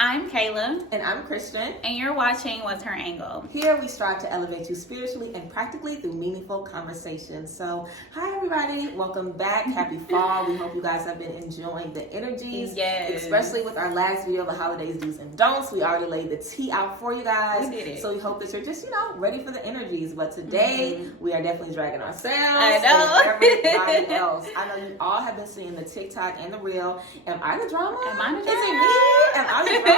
I'm Kayla. And I'm Christian. And you're watching What's Her Angle? Here we strive to elevate you spiritually and practically through meaningful conversations. So, hi everybody. Welcome back. Happy fall. We hope you guys have been enjoying the energies. Yes. Especially with our last video, the holidays do's and don'ts. We already laid the tea out for you guys. We did it. So we hope that you're just, ready for the energies. But today, we are definitely dragging ourselves. I know. And everybody else. I know you all have been seeing the TikTok and the reel. Am I the drama? Am I the drama? Is it me? Am I the drama?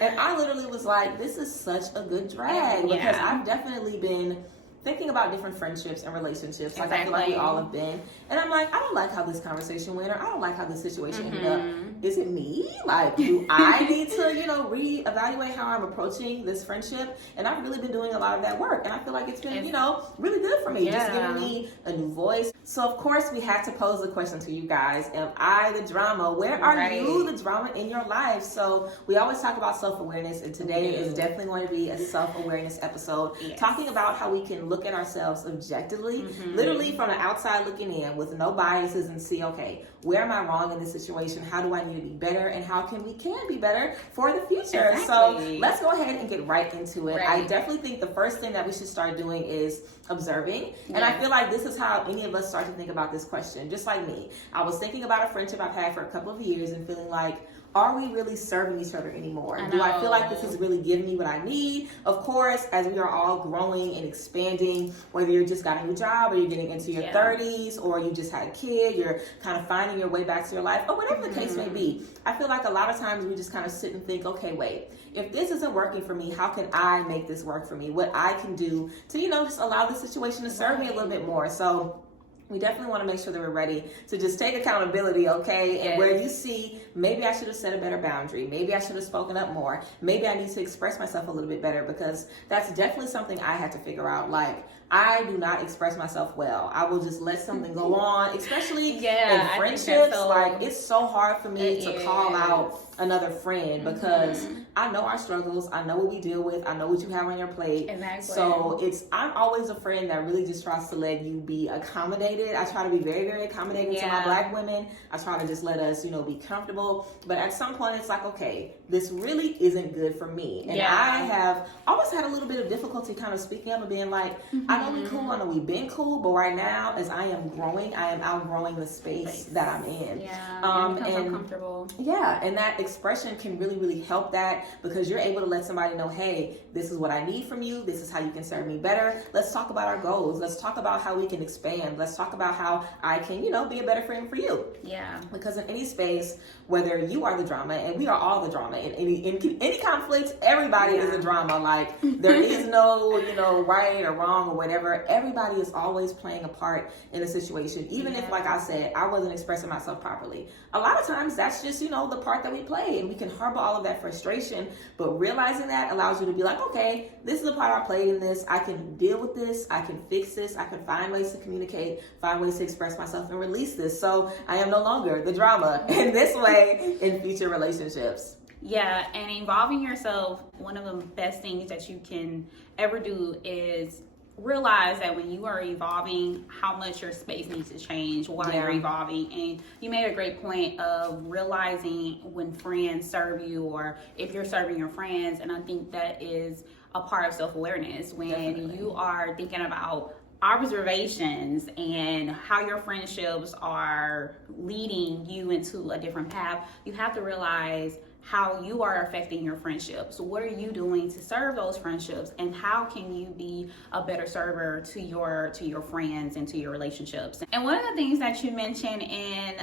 And I literally was like, this is such a good drag because I've definitely been thinking about different friendships and relationships. Like I feel like we all have been. And I'm like, I don't like how this conversation went, or I don't like how this situation ended up. Is it me? Like, do I need to, reevaluate how I'm approaching this friendship? And I've really been doing a lot of that work. And I feel like it's been, really good for me. Yeah. Just giving me a new voice. So of course we had to pose the question to you guys. Am I the drama? Where are you the drama in your life? So we always talk about self-awareness, and today is definitely going to be a self-awareness episode. Talking about how we can look at ourselves objectively, literally from the outside looking in with no biases, and see, okay, where am I wrong in this situation? How do I need to be better? And how can be better for the future? Exactly. So let's go ahead and get right into it. Right. I definitely think the first thing that we should start doing is observing. And I feel like this is how any of us start to think about this question. Just like me, I was thinking about a friendship I've had for a couple of years and feeling like, are we really serving each other anymore? Do I feel like this is really giving me what I need? Of course, as we are all growing and expanding, whether you just got a new job or you're getting into your 30s or you just had a kid, you're kind of finding your way back to your life, or whatever the case may be. I feel like a lot of times we just kind of sit and think, okay, wait, if this isn't working for me, how can I make this work for me? What I can do to, just allow the situation to serve me a little bit more. So we definitely want to make sure that we're ready to just take accountability, okay? And where you see, maybe I should have set a better boundary. Maybe I should have spoken up more. Maybe I need to express myself a little bit better, because that's definitely something I had to figure out. Like, I do not express myself well. I will just let something go on, especially in friendships. Like, it's so hard for me to call out another friend because I know our struggles. I know what we deal with. I know what you have on your plate. Exactly. So I'm always a friend that really just tries to let you be accommodated. I try to be very, very accommodating to my Black women. I try to just let us, be comfortable. But at some point, it's like, okay, this really isn't good for me. And I have always had a little bit of difficulty kind of speaking up and being like, I know we cool, I know we've been cool, but right now, as I am growing, I am outgrowing the space that I'm in. And uncomfortable. And that expression can really, really help that, because you're able to let somebody know, hey, this is what I need from you. This is how you can serve me better. Let's talk about our goals. Let's talk about how we can expand. Let's talk about how I can, be a better friend for you. Yeah. Because in any space, whether you are the drama, and we are all the drama, in any conflict, everybody is a drama. Like, there is no, right or wrong or whatever. Everybody is always playing a part in a situation. Even if, like I said, I wasn't expressing myself properly. A lot of times that's just, the part that we play, and we can harbor all of that frustration. But realizing that allows you to be like, okay, this is the part I played in this. I can deal with this. I can fix this. I can find ways to communicate, find ways to express myself and release this. So I am no longer the drama in this way in future relationships. Yeah, and involving yourself, one of the best things that you can ever do is realize that when you are evolving, how much your space needs to change while you're evolving. And you made a great point of realizing when friends serve you, or if you're serving your friends. And I think that is a part of self-awareness when you are thinking about observations and how your friendships are leading you into a different path. You have to realize how you are affecting your friendships. What are you doing to serve those friendships, and how can you be a better server to your friends and to your relationships? And one of the things that you mentioned in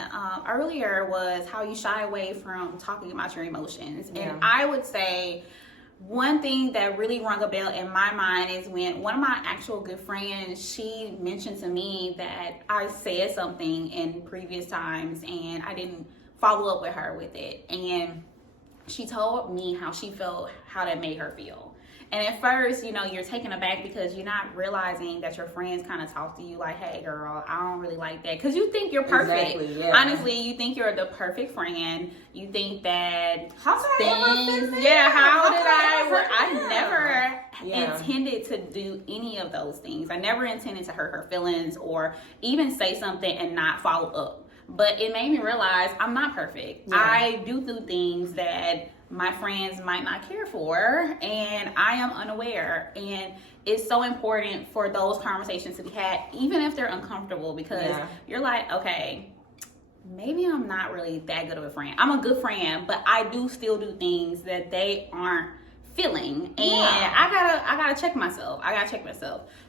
earlier was how you shy away from talking about your emotions. And I would say one thing that really rung a bell in my mind is when one of my actual good friends, she mentioned to me that I said something in previous times and I didn't follow up with her with it. And she told me how she felt, how that made her feel. And at first, you're taken aback because you're not realizing that your friends kind of talk to you like, hey, girl, I don't really like that. Because you think you're perfect. Exactly, yeah. Honestly, you think you're the perfect friend. You think that how did I never intended to do any of those things. I never intended to hurt her feelings or even say something and not follow up. But it made me realize I'm not perfect. I do things that my friends might not care for, and I am unaware. And it's so important for those conversations to be had, even if they're uncomfortable, because you're like, okay, maybe I'm not really that good of a friend. I'm a good friend, but I do still do things that they aren't feeling, and I gotta check myself.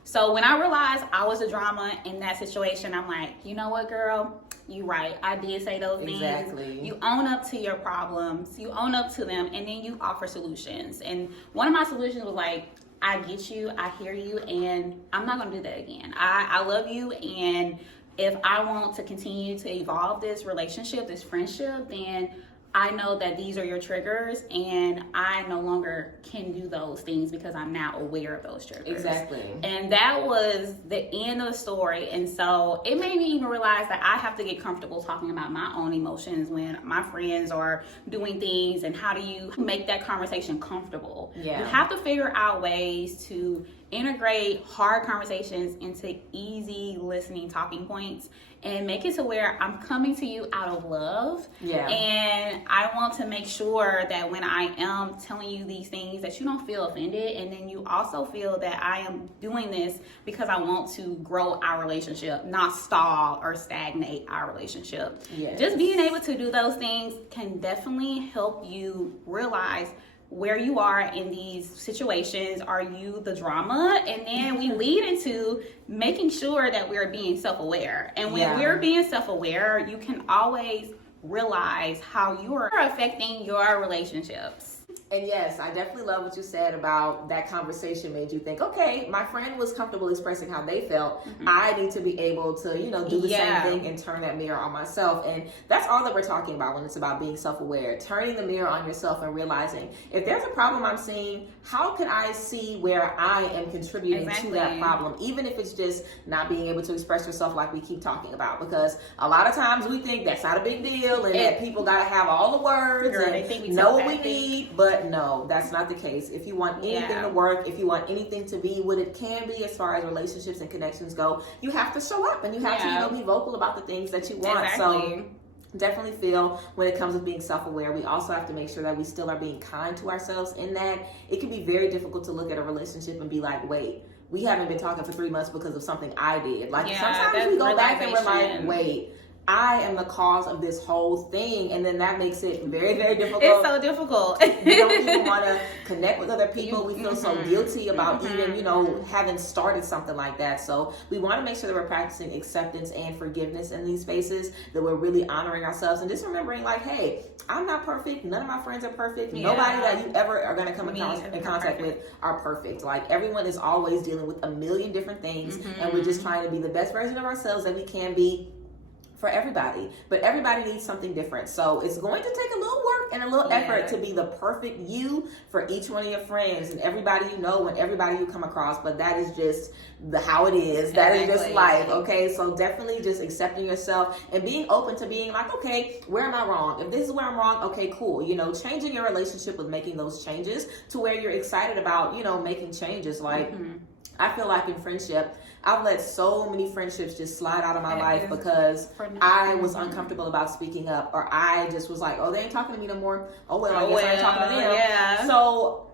So when I realized I was a drama in that situation, I'm like, you know what, girl, you right. I did say those things. Exactly. You own up to your problems. You own up to them, and then you offer solutions. And one of my solutions was like, I get you, I hear you, and I'm not gonna do that again. I love you, and if I want to continue to evolve this relationship, this friendship, then I know that these are your triggers, and I no longer can do those things because I'm now aware of those triggers. Exactly. And that was the end of the story. And so it made me even realize that I have to get comfortable talking about my own emotions when my friends are doing things, and how do you make that conversation comfortable? Yeah. You have to figure out ways to integrate hard conversations into easy listening talking points, and make it to where I'm coming to you out of love. Yeah. And I want to make sure that when I am telling you these things, that you don't feel offended, and then you also feel that I am doing this because I want to grow our relationship, not stall or stagnate our relationship. Yes. Just being able to do those things can definitely help you realize where you are in these situations. Are you the drama? And then we lead into making sure that we're being self-aware. And when we're being self-aware, you can always realize how you are affecting your relationships. And yes, I definitely love what you said about that conversation made you think, okay, my friend was comfortable expressing how they felt. I need to be able to, do the same thing and turn that mirror on myself. And that's all that we're talking about when it's about being self-aware, turning the mirror on yourself and realizing if there's a problem I'm seeing, how can I see where I am contributing to that problem, even if it's just not being able to express yourself like we keep talking about, because a lot of times we think that's not a big deal and that people got to have all the words and know what we need, but no, that's not the case. If you want anything to work, if you want anything to be what it can be as far as relationships and connections go, you have to show up and you have to be vocal about the things that you want. So definitely feel when it comes to being self-aware, we also have to make sure that we still are being kind to ourselves, in that it can be very difficult to look at a relationship and be like, wait, we haven't been talking for 3 months because of something I did. Like sometimes we go back and we're like, wait, I am the cause of this whole thing, and then that makes it very, very difficult. It's so difficult. We don't even want to connect with other people. We feel so guilty about even, having started something like that. So we want to make sure that we're practicing acceptance and forgiveness in these spaces, that we're really honoring ourselves, and just remembering, like, hey, I'm not perfect. None of my friends are perfect. Nobody that you ever are going to come in contact with are perfect. Like, everyone is always dealing with a million different things, and we're just trying to be the best version of ourselves that we can be for everybody. But everybody needs something different. So it's going to take a little work and a little effort to be the perfect you for each one of your friends and everybody you know and everybody you come across. But that is just how it is. That is just life. Okay. So definitely just accepting yourself and being open to being like, okay, where am I wrong? If this is where I'm wrong, okay, cool. Changing your relationship with making those changes to where you're excited about, making changes. Like, I feel like in friendship, I've let so many friendships just slide out of my life because I was uncomfortable about speaking up, or I just was like, oh, they ain't talking to me no more. Oh, well, I guess I ain't talking to them. Yeah. So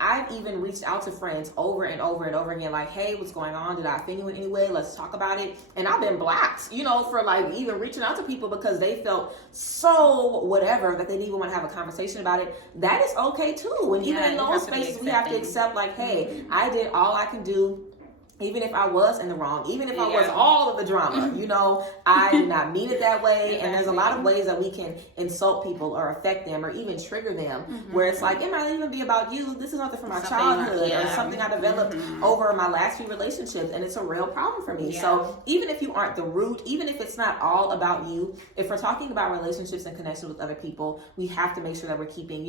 I've even reached out to friends over and over and over again, like, hey, what's going on? Did I offend you in any way? Let's talk about it. And I've been blocked, for like even reaching out to people because they felt so whatever that they didn't even want to have a conversation about it. That is okay too. And even in those spaces, we have to accept, like, hey, I did all I can do. Even if I was in the wrong, even if I was all of the drama, I did not mean it that way. And there's a lot of ways that we can insult people or affect them or even trigger them, where it's like, it might even be about you. This is something from my childhood or something I developed over my last few relationships, and it's a real problem for me. So even if you aren't the root, even if it's not all about you, if we're talking about relationships and connections with other people, we have to make sure that we're keeping,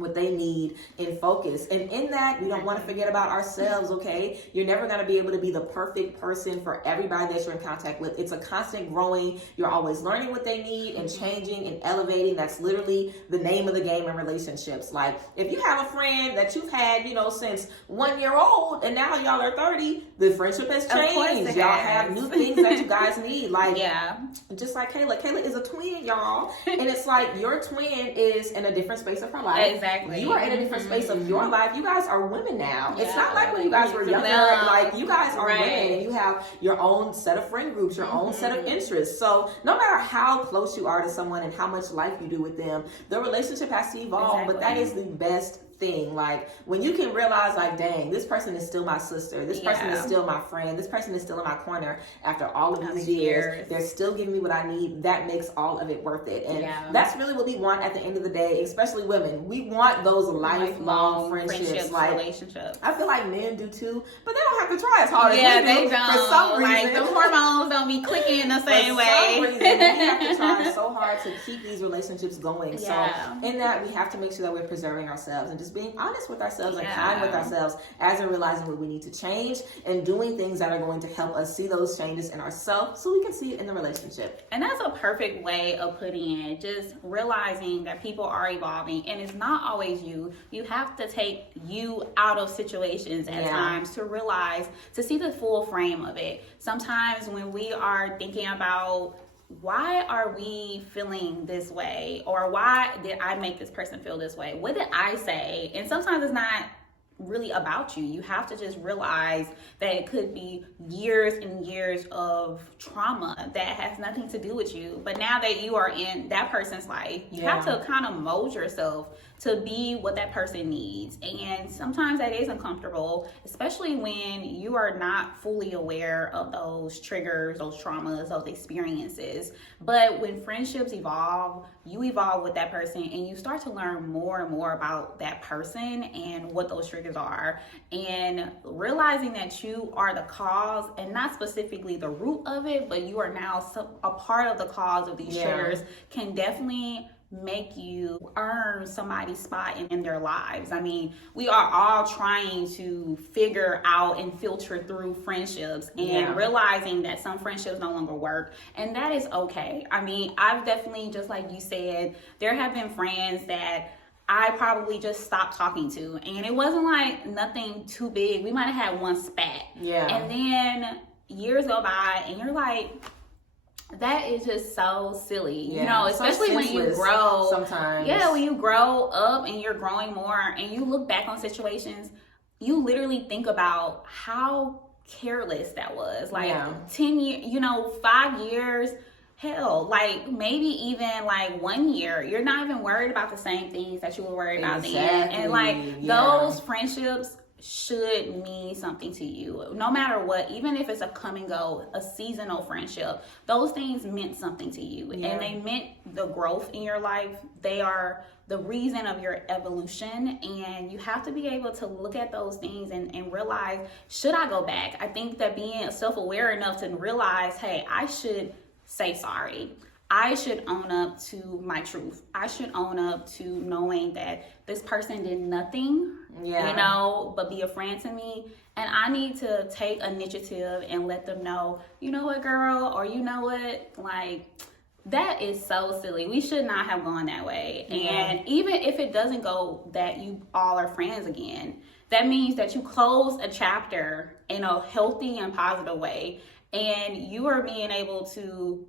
what they need in focus. And in that, we don't want to forget about ourselves, okay? You're never going to be able to be the perfect person for everybody that you're in contact with. It's a constant growing. You're always learning what they need and changing and elevating. That's literally the name of the game in relationships. Like, if you have a friend that you've had, since 1 year old and now y'all are 30, the friendship has changed. Y'all have new things that you guys need. Like, just like Kayla. Kayla is a twin, y'all. And it's like your twin is in a different space of her life. Exactly. You are in a different space of your life. You guys are women now. It's not like when you guys were younger. Like, you guys are women and you have your own set of friend groups, your own set of interests. So no matter how close you are to someone and how much life you do with them, the relationship has to evolve. But that is the best thing. Like, when you can realize, like, dang, this person is still my sister, this person is still my friend, this person is still in my corner after all of these years, they're still giving me what I need, that makes all of it worth it. And that's really what we want at the end of the day, especially women. We want those lifelong friendships, like relationships. I feel like men do too, but they don't have to try as hard as we do. They don't. For some reason, like, the hormones don't be clicking the same way. For some reason, we have to try so hard to keep these relationships going. So in that, we have to make sure that we're preserving ourselves and just being honest with ourselves and kind with ourselves as we're realizing what we need to change and doing things that are going to help us see those changes in ourselves so we can see it in the relationship. And that's a perfect way of putting it. Just realizing that people are evolving and it's not always you. You have to take you out of situations at times to realize, to see the full frame of it. Sometimes when we are thinking about why are we feeling this way, or why did I make this person feel this way? What did I say? And sometimes it's not really about you. You have to just realize that it could be years and years of trauma that has nothing to do with you. But now that you are in that person's life, you have to kind of mold yourself to be what that person needs. And sometimes that is uncomfortable, especially when you are not fully aware of those triggers, those traumas, those experiences. But when friendships evolve, you evolve with that person and you start to learn more and more about that person and what those triggers are. And realizing that you are the cause and not specifically the root of it, but you are now a part of the cause of these triggers can definitely make you earn somebody's spot in their lives. I mean, we are all trying to figure out and filter through friendships and realizing that some friendships no longer work, and that is okay. I mean, I've definitely, just like you said, there have been friends that I probably just stopped talking to, and it wasn't like nothing too big. We might have had one spat, and then years go by and you're like, that is just so silly, especially when you grow sometimes. When you grow up and you're growing more and you look back on situations, you literally think about how careless that was. Like 10 years, 5 years, hell, like maybe even like 1 year, you're not even worried about the same things that you were worried about then. And like those friendships should mean something to you, no matter what. Even if it's a come and go, a seasonal friendship, those things meant something to you, and they meant the growth in your life. They are the reason of your evolution, and you have to be able to look at those things and realize, should I go back? I think that being self-aware enough to realize, hey, I should say sorry. I should own up to my truth. I should own up to knowing that this person did nothing, but be a friend to me. And I need to take initiative and let them know, you know what, girl, or you know what, like, that is so silly. We should not have gone that way. And even if it doesn't go that you all are friends again, that means that you close a chapter in a healthy and positive way. And you are being able to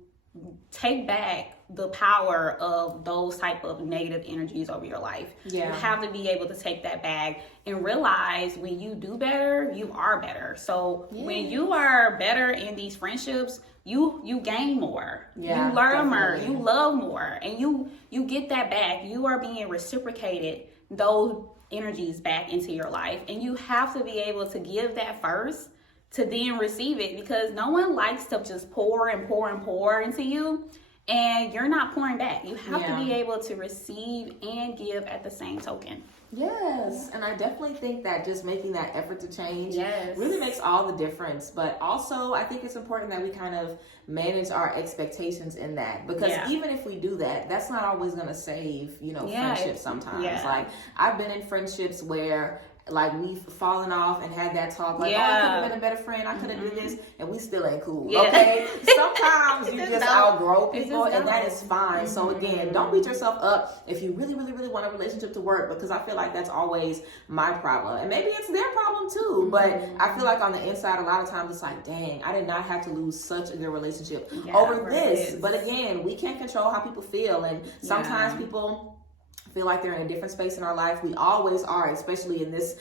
take back the power of those type of negative energies over your life. You have to be able to take that back and realize when you do better, you are better. So when you are better in these friendships, you gain more, you learn more, you love more, and you get that back. You are being reciprocated those energies back into your life, and you have to be able to give that first to then receive it, because no one likes to just pour and pour and pour into you and you're not pouring back. You have to be able to receive and give at the same token. Yes, and I definitely think that just making that effort to change really makes all the difference. But also, I think it's important that we kind of manage our expectations in that, because even if we do that, that's not always going to save, friendships sometimes. Like, I've been in friendships where like we've fallen off and had that talk like, oh, I could have been a better friend, I could have did this, and we still ain't cool. Okay, sometimes you just outgrow people, and that is fine. So again, don't beat yourself up if you really want a relationship to work, because I feel like that's always my problem, and maybe it's their problem too. But I feel like on the inside, a lot of times it's like, dang, I did not have to lose such a good relationship over this. But again, we can't control how people feel, and sometimes people feel like they're in a different space in our life. We always are, especially in this,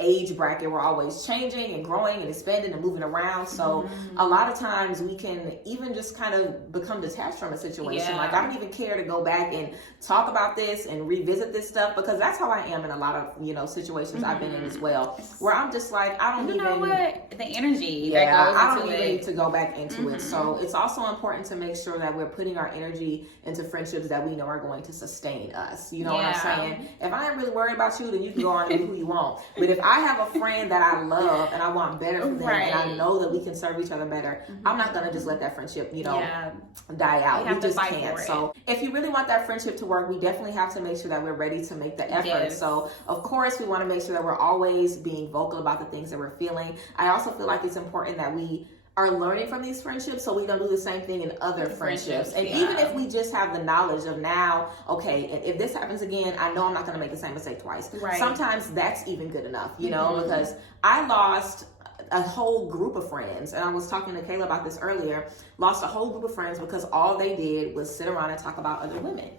age bracket. We're always changing and growing and expanding and moving around. So a lot of times we can even just kind of become detached from a situation. Like, I don't even care to go back and talk about this and revisit this stuff, because that's how I am in a lot of, situations I've been in as well, where I'm just like, I don't even know what the energy that goes I don't even need to go back into it. So it's also important to make sure that we're putting our energy into friendships that we know are going to sustain us. You know what I'm saying? If I ain't really worried about you, then you can go on and do who you want. But if I have a friend that I love and I want better for them, and I know that we can serve each other better, I'm not going to just let that friendship, die out. We just can't. So if you really want that friendship to work, we definitely have to make sure that we're ready to make the effort. So of course, we want to make sure that we're always being vocal about the things that we're feeling. I also feel like it's important that we are learning from these friendships, so we don't do the same thing in other friendships. And even if we just have the knowledge of now, okay, and if this happens again, I know I'm not going to make the same mistake twice. Sometimes that's even good enough, because I lost a whole group of friends, and I was talking to Kayla about this earlier, lost a whole group of friends because all they did was sit around and talk about other women.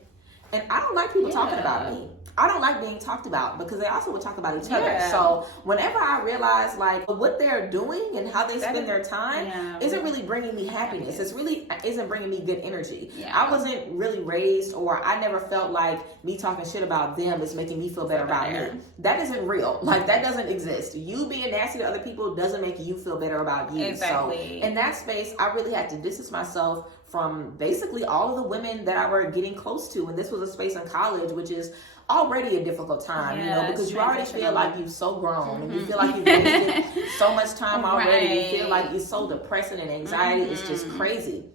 And I don't like people talking about me. I don't like being talked about, because they also would talk about each other. So whenever I realize like what they're doing and how they spend their time isn't really bringing me happiness. It's really isn't bringing me good energy. I wasn't really raised, or I never felt like me talking shit about them is making me feel better about me. That isn't real. Like, that doesn't exist. You being nasty to other people doesn't make you feel better about you. So in that space, I really had to distance myself from basically all of the women that I were getting close to. And this was a space in college, which is already a difficult time, because you already feel like you've so grown, and you feel like you've wasted so much time already. You feel like it's so depressing, and anxiety is just crazy.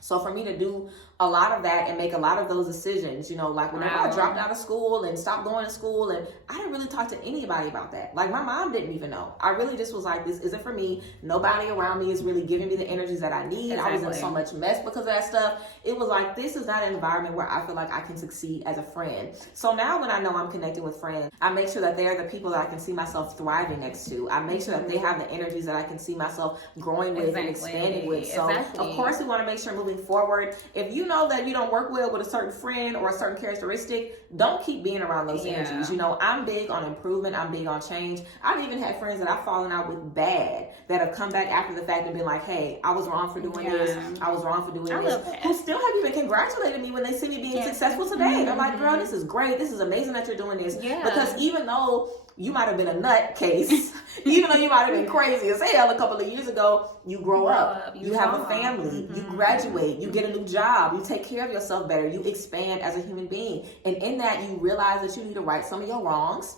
So for me to do a lot of that and make a lot of those decisions, like whenever I dropped out of school and stopped going to school, and I didn't really talk to anybody about that. Like, my mom didn't even know. I really just was like, this isn't for me. Nobody around me is really giving me the energies that I need. I was in so much mess because of that stuff. It was like, this is not an environment where I feel like I can succeed as a friend. So now when I know I'm connecting with friends, I make sure that they're the people that I can see myself thriving next to. I make sure that they have the energies that I can see myself growing with and expanding with. So of course, we want to make sure moving forward, if you know that you don't work well with a certain friend or a certain characteristic, don't keep being around those energies. I'm big on improvement. I'm big on change. I've even had friends that I've fallen out with bad that have come back after the fact and been like, hey, I was wrong for doing this. I was wrong for doing this. Who still have even congratulated me when they see me being successful today. They're like, girl, this is great. This is amazing that you're doing this. Because even though you might have been a nutcase, even though you might have been crazy as hell a couple of years ago, you grow up, you have a family, you graduate, you get a new job, you take care of yourself better, you expand as a human being. And in that, you realize that you need to right some of your wrongs.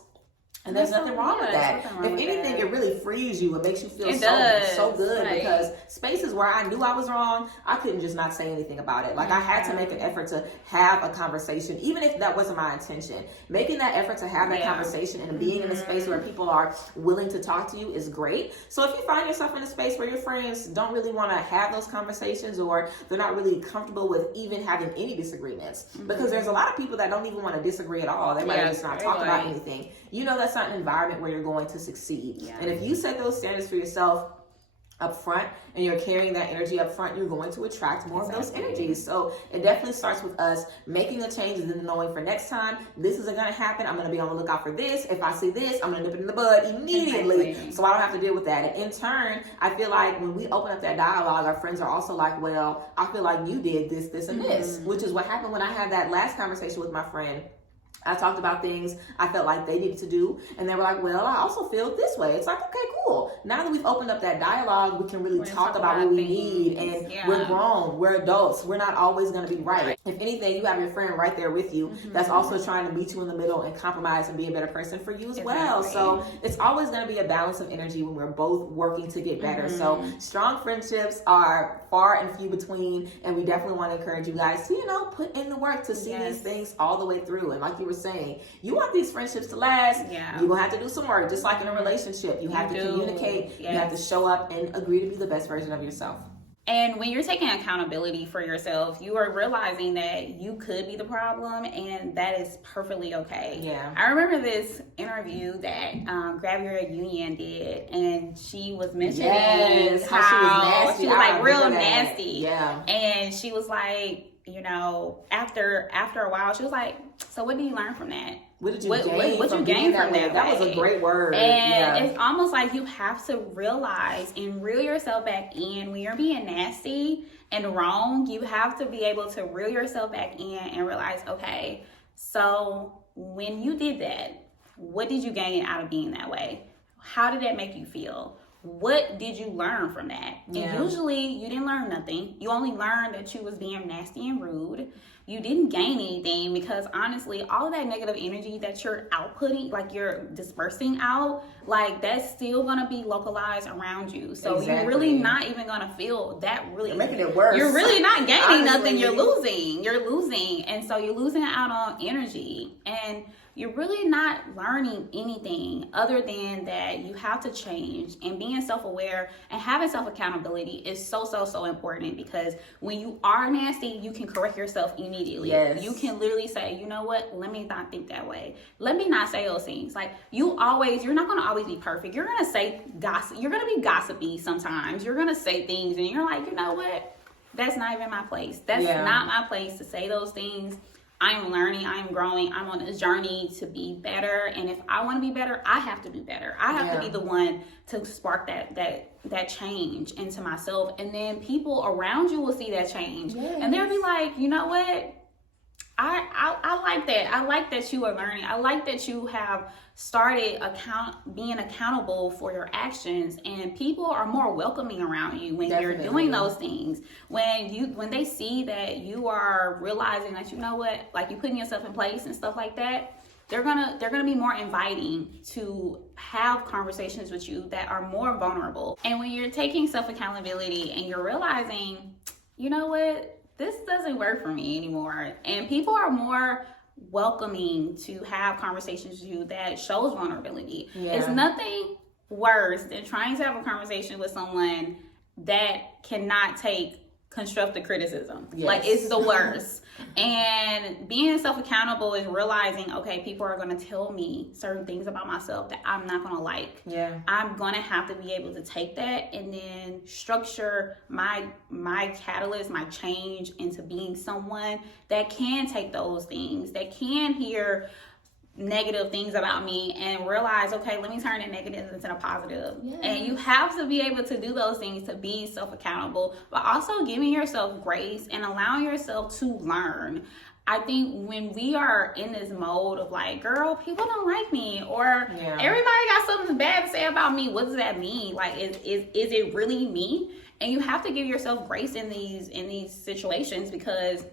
And there's nothing wrong with that. If anything, it really frees you. It makes you feel so good, because spaces where I knew I was wrong, I couldn't just not say anything about it. Like, I had to make an effort to have a conversation, even if that wasn't my intention. Making that effort to have that conversation and being in a space where people are willing to talk to you is great. So if you find yourself in a space where your friends don't really want to have those conversations, or they're not really comfortable with even having any disagreements, because there's a lot of people that don't even want to disagree at all. They might just not talk about anything. That's not an environment where you're going to succeed. And if you set those standards for yourself up front, and you're carrying that energy up front, you're going to attract more of those energies. So it definitely starts with us making the changes and knowing for next time, this isn't going to happen. I'm going to be on the lookout for this. If I see this, I'm going to nip it in the bud immediately, so I don't have to deal with that. And in turn, I feel like when we open up that dialogue, our friends are also like, well, I feel like you did this, this, and this, which is what happened when I had that last conversation with my friend I talked about things I felt like they needed to do, and they were like, well, I also feel this way. It's like, okay, cool. Now that we've opened up that dialogue, we can really talk about what we need, and we're grown, we're adults. We're not always going to be right. If anything, you have your friend right there with you that's also trying to meet you in the middle and compromise and be a better person for you as well. So it's always going to be a balance of energy when we're both working to get better. So strong friendships are far and few between, and we definitely want to encourage you guys to, put in the work to see these things all the way through. And like you were saying, you want these friendships to last, you're gonna have to do some work, just like in a relationship. You have to communicate, you have to show up and agree to be the best version of yourself. And when you're taking accountability for yourself, you are realizing that you could be the problem, and that is perfectly okay. Yeah. I remember this interview that Gravia Union did, and she was mentioning how she was like real nasty. Yeah. And she was like, after a while, she was like, so what do you learn from that? What did you gain from that? That was a great word. And it's almost like you have to realize and reel yourself back in when you're being nasty and wrong. You have to be able to reel yourself back in and realize, okay, so when you did that, what did you gain out of being that way? How did that make you feel? What did you learn from that? And usually you didn't learn nothing. You only learned that you was being nasty and rude. You didn't gain anything, because honestly, all of that negative energy that you're outputting, like you're dispersing out, like that's still gonna be localized around you. So you're really not even gonna feel that really. You're making it worse. You're really not gaining nothing. You're losing. And so you're losing out on energy. And you're really not learning anything other than that you have to change. And being self-aware and having self-accountability is so important, because when you are nasty, you can correct yourself immediately. Yes. You can literally say, you know what, let me not think that way. Let me not say those things. Like you're not going to always be perfect. You're going to say gossip. You're going to be gossipy sometimes. You're going to say things and you're like, you know what, that's not even my place. That's not my place to say those things. I'm learning, I'm growing, I'm on this journey to be better. And if I want to be better, I have to be better. I have to be the one to spark that change into myself. And then people around you will see that change. And they'll be like, you know what? I like that. I like that you are learning. I like that you have started being accountable for your actions, and people are more welcoming around you when you're doing those things. When they see that you are realizing that, you know what, like you're putting yourself in place and stuff like that, they're gonna be more inviting to have conversations with you that are more vulnerable. And when you're taking self-accountability and you're realizing, you know what, this doesn't work for me anymore, and people are more welcoming to have conversations with you that shows vulnerability. It's nothing worse than trying to have a conversation with someone that cannot take constructive criticism. Like it's the worst. And being self-accountable is realizing, okay, people are going to tell me certain things about myself that I'm not going to like. I'm going to have to be able to take that and then structure my catalyst, my change into being someone that can take those things, that can hear negative things about me and realize, okay, let me turn the negative into a positive. And you have to be able to do those things to be self-accountable, but also giving yourself grace and allowing yourself to learn. I think when we are in this mode of like, girl, people don't like me, or everybody got something bad to say about me, what does that mean? Like, is it really me? And you have to give yourself grace in these situations, because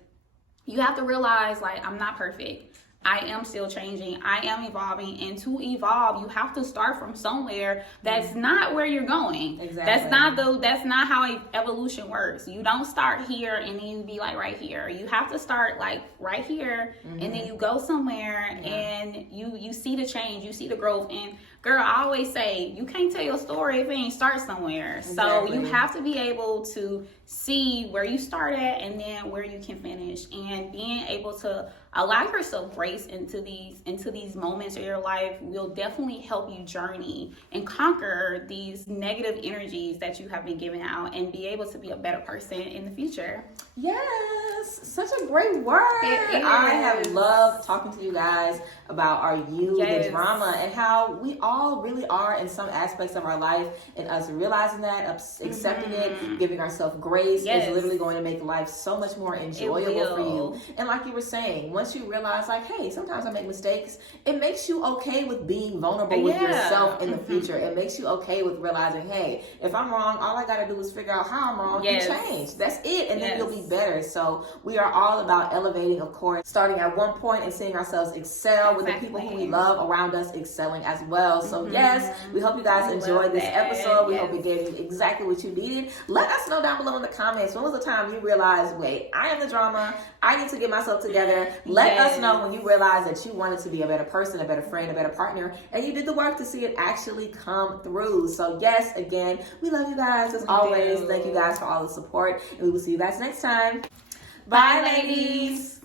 you have to realize, like, I'm not perfect. I am still changing. I am evolving. And to evolve, you have to start from somewhere that's not where you're going. That's not how evolution works. You don't start here and then you be like right here. You have to start like right here, and then you go somewhere and you see the change, you see the growth. And girl, I always say, you can't tell your story if it ain't start somewhere. So you have to be able to see where you start at and then where you can finish, and being able to allow yourself grace into these moments of your life will definitely help you journey and conquer these negative energies that you have been giving out, and be able to be a better person in the future. Yes, such a great word. It is. I have loved talking to you guys about our you, the drama, and how we all really are in some aspects of our life, and us realizing that, accepting it, giving ourselves grace is literally going to make life so much more enjoyable for you. And like you were saying, once you realize, like, hey, sometimes I make mistakes, it makes you okay with being vulnerable with yourself in the future. It makes you okay with realizing, hey, if I'm wrong, all I got to do is figure out how I'm wrong and change. That's it, and then you'll be better. So we are all about elevating, of course, starting at one point and seeing ourselves excel with the people who we love around us excelling as well. So yes, we hope you guys enjoyed this episode. We hope it gave you exactly what you needed. Let us know down below in the comments, when was the time you realized, wait, I am the drama, I need to get myself together. Let us know when you realized that you wanted to be a better person, a better friend, a better partner, and you did the work to see it actually come through. So yes, again, we love you guys as always. Thank you guys for all the support, and we will see you guys next time. Bye, ladies.